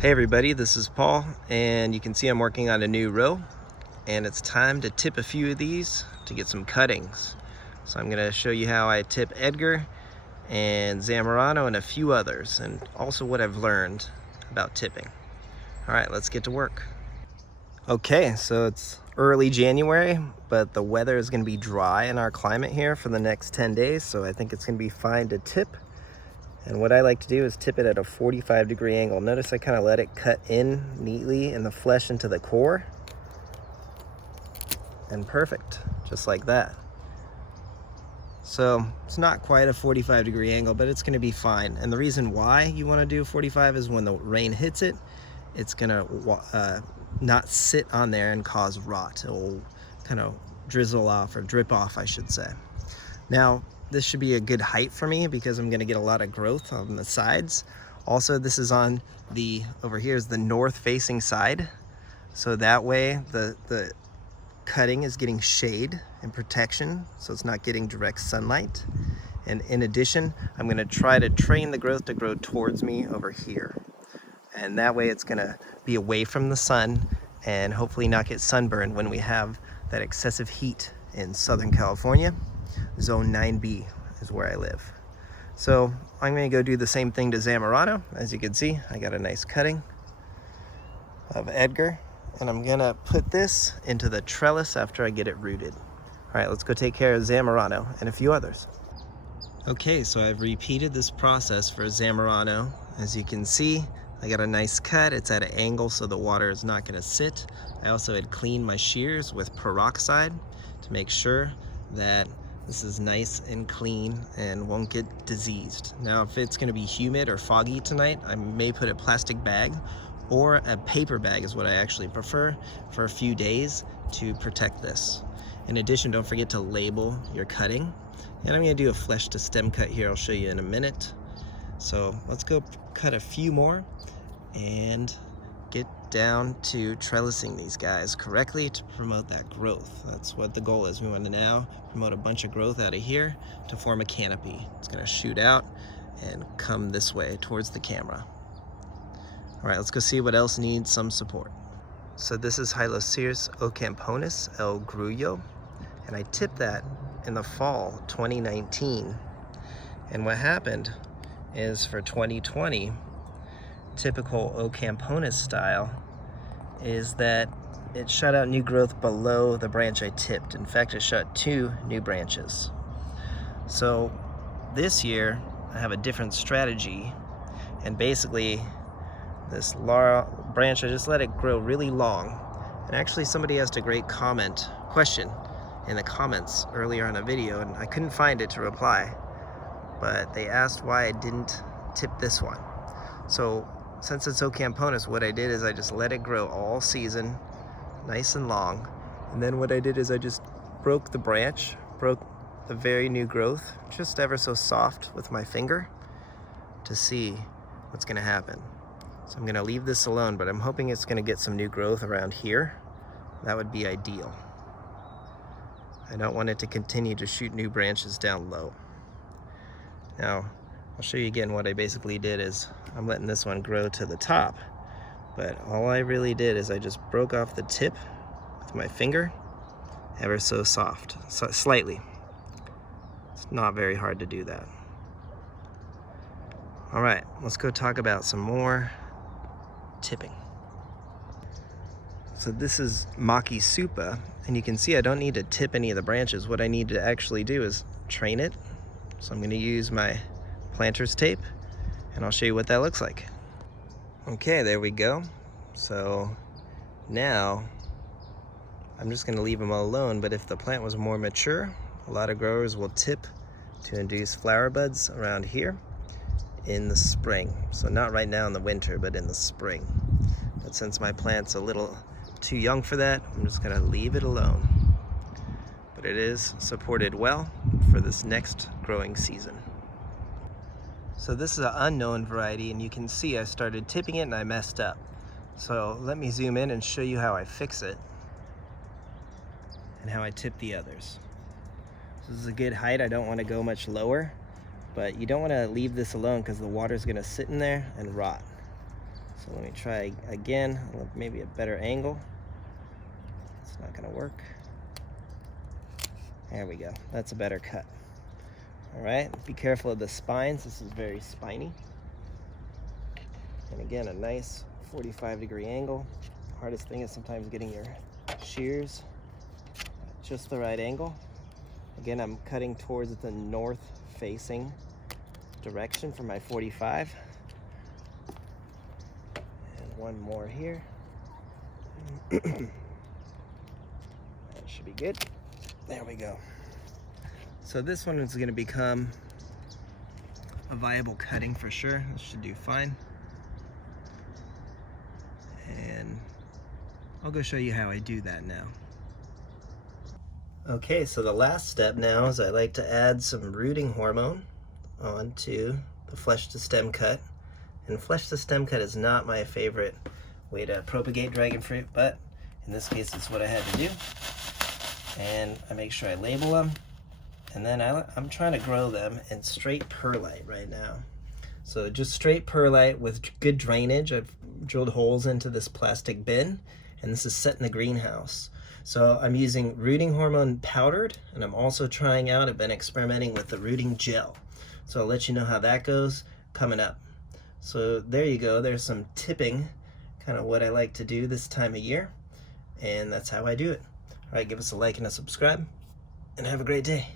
Hey everybody, this is Paul, and you can see I'm working on a new row, and it's time to tip a few of these to get some cuttings. So I'm going to show you how I tip Edgar and Zamorano and a few others, and also what I've learned about tipping. All right, let's get to work. Okay, so it's early January, but the weather is going to be dry in our climate here for the next 10 days, so I think it's going to be fine to tip. And what I like to do is tip it at a 45-degree angle. Notice I kind of let it cut in neatly in the flesh into the core. And perfect, just like that. So it's not quite a 45-degree angle, but it's gonna be fine. And the reason why you wanna do 45 is when the rain hits it, it's gonna not sit on there and cause rot. It will kind of drizzle off, or drip off, I should say. Now, this should be a good height for me because I'm gonna get a lot of growth on the sides. Also, this is on over here is the north facing side. So that way the cutting is getting shade and protection, so it's not getting direct sunlight. And in addition, I'm gonna try to train the growth to grow towards me over here. And that way it's gonna be away from the sun and hopefully not get sunburned when we have that excessive heat in Southern California. Zone 9B is where I live. So I'm going to go do the same thing to Zamorano. As you can see, I got a nice cutting of Edgar, and I'm going to put this into the trellis after I get it rooted. All right, let's go take care of Zamorano and a few others. Okay, so I've repeated this process for Zamorano. As you can see, I got a nice cut. It's at an angle so the water is not going to sit. I also had cleaned my shears with peroxide to make sure that this is nice and clean and won't get diseased. Now, if it's gonna be humid or foggy tonight, I may put a plastic bag or a paper bag is what I actually prefer for a few days to protect this. In addition, don't forget to label your cutting. And I'm gonna do a flesh to stem cut here. I'll show you in a minute. So let's go cut a few more and get down to trellising these guys correctly to promote that growth. That's what the goal is. We want to now promote a bunch of growth out of here to form a canopy. It's going to shoot out and come this way towards the camera. All right, let's go see what else needs some support. So this is Hyloceus Ocamponis El Grullo, and I tipped that in the fall 2019. And what happened is for 2020, typical Ocamponis style, is that it shot out new growth below the branch I tipped. In fact, it shot 2 new branches. So this year I have a different strategy, and basically this branch, I just let it grow really long. And actually somebody asked a great question in the comments earlier on a video, and I couldn't find it to reply, but they asked why I didn't tip this one. So since it's Ocamponis, what I did is I just let it grow all season, nice and long. And then what I did is I just broke the branch, broke the very new growth, just ever so soft with my finger to see what's gonna happen. So I'm gonna leave this alone, but I'm hoping it's gonna get some new growth around here. That would be ideal. I don't want it to continue to shoot new branches down low. Now, I'll show you again what I basically did is I'm letting this one grow to the top, but all I really did is I just broke off the tip with my finger, ever so soft, slightly. It's not very hard to do that. All right, let's go talk about some more tipping. So this is Maki Supa, and you can see I don't need to tip any of the branches. What I need to actually do is train it. So I'm gonna use my planter's tape, and I'll show you what that looks like. Okay, there we go. So now I'm just gonna leave them all alone, but if the plant was more mature, a lot of growers will tip to induce flower buds around here in the spring. So not right now in the winter, but in the spring. But since my plant's a little too young for that, I'm just gonna leave it alone. But it is supported well for this next growing season. So this is an unknown variety, and you can see I started tipping it and I messed up. So let me zoom in and show you how I fix it and how I tip the others. This is a good height. I don't want to go much lower, but you don't want to leave this alone because the water is going to sit in there and rot. So let me try again, maybe a better angle. It's not gonna work. There we go, that's a better cut. All right, be careful of the spines. This is very spiny. And again, a nice 45-degree angle. Hardest thing is sometimes getting your shears at just the right angle. Again, I'm cutting towards the north-facing direction for my 45. And one more here. That should be good. There we go. So this one is going to become a viable cutting for sure. This should do fine. And I'll go show you how I do that now. Okay, so the last step now is I like to add some rooting hormone onto the flesh to stem cut. And flesh to stem cut is not my favorite way to propagate dragon fruit, but in this case it's what I had to do. And I make sure I label them, and then I'm trying to grow them in straight perlite right now. So just straight perlite with good drainage. I've drilled holes into this plastic bin, and this is set in the greenhouse. So I'm using rooting hormone powdered, and I'm also trying out, I've been experimenting with the rooting gel. So I'll let you know how that goes coming up. So there you go, there's some tipping, kind of what I like to do this time of year, and that's how I do it. All right, give us a like and a subscribe, and have a great day.